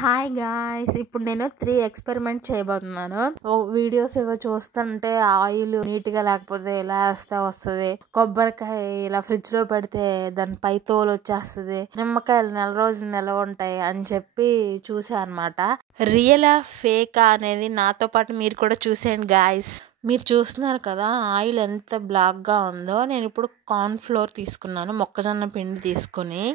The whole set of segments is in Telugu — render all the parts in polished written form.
హాయ్ గాయ్స్, ఇప్పుడు నేను 3 ఎక్స్పెరిమెంట్ చేయబోతున్నాను. వీడియోస్ ఏవో చూస్తుంటే ఆయిల్ నీట్ గా లేకపోతే ఎలా వస్తుంది, కొబ్బరికాయ ఇలా ఫ్రిడ్జ్ లో పెడితే దానిపై తోలు వచ్చేస్తుంది, నిమ్మకాయలు నెల రోజులు నిలవ ఉంటాయి అని చెప్పి చూసా అనమాట. రియలా ఫేకా అనేది నాతో పాటు మీరు కూడా చూసేయండి గాయ్స్. మీరు చూస్తున్నారు కదా ఆయిల్ ఎంత బ్లాక్ గా ఉందో. నేను ఇప్పుడు కార్న్ ఫ్లోర్ తీసుకున్నాను, మొక్కజొన్న పిండి తీసుకుని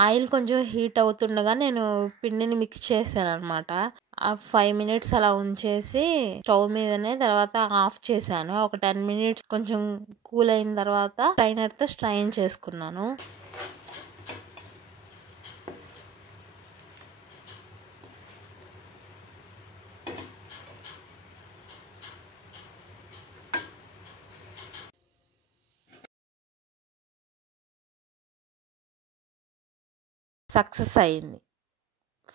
ఆయిల్ కొంచెం హీట్ అవుతుండగా నేను పిండిని మిక్స్ చేశాను అనమాట. 5 minutes అలా ఉంచేసి స్టవ్ మీదనే తర్వాత ఆఫ్ చేశాను. ఒక 10 minutes కొంచెం కూల్ అయిన తర్వాత స్ట్రైనర్తో స్ట్రైన్ చేసుకున్నాను. సక్సెస్ అయింది.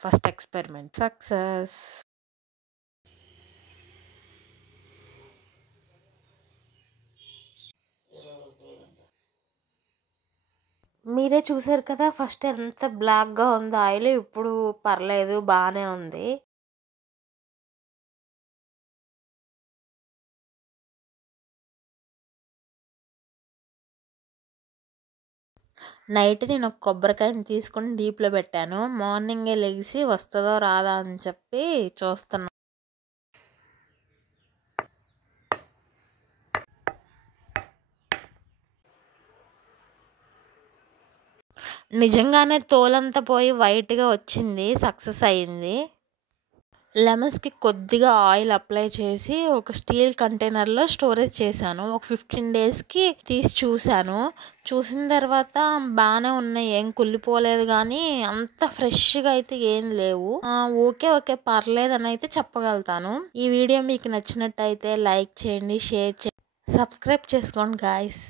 First experiment success. మీరే చూసారు కదా ఫస్ట్ ఎంత బ్లాక్గా ఉందో ఆయిల్. ఇప్పుడు పర్లేదు, బాగానే ఉంది. నైట్ నేను ఒక కొబ్బరికాయని తీసుకుని డీప్లో పెట్టాను. మార్నింగే లెగిసి వస్తుందో రాదా అని చెప్పి చూస్తున్నా. నిజంగానే తోలంతా పోయి వైట్గా వచ్చింది, సక్సెస్ అయ్యింది. లెమన్స్కి కొద్దిగా ఆయిల్ అప్లై చేసి ఒక స్టీల్ కంటైనర్లో స్టోరేజ్ చేశాను. ఒక 15 daysకి తీసి చూసిన తర్వాత బాగానే ఉన్నాయి, ఏం కుళ్ళిపోలేదు, కానీ అంత ఫ్రెష్గా అయితే ఏం లేవు. ఓకే పర్లేదని అయితే చెప్పగలుగుతాను. ఈ వీడియో మీకు నచ్చినట్టయితే లైక్ చేయండి, షేర్ చేయండి, సబ్స్క్రైబ్ చేసుకోండి గాయ్స్.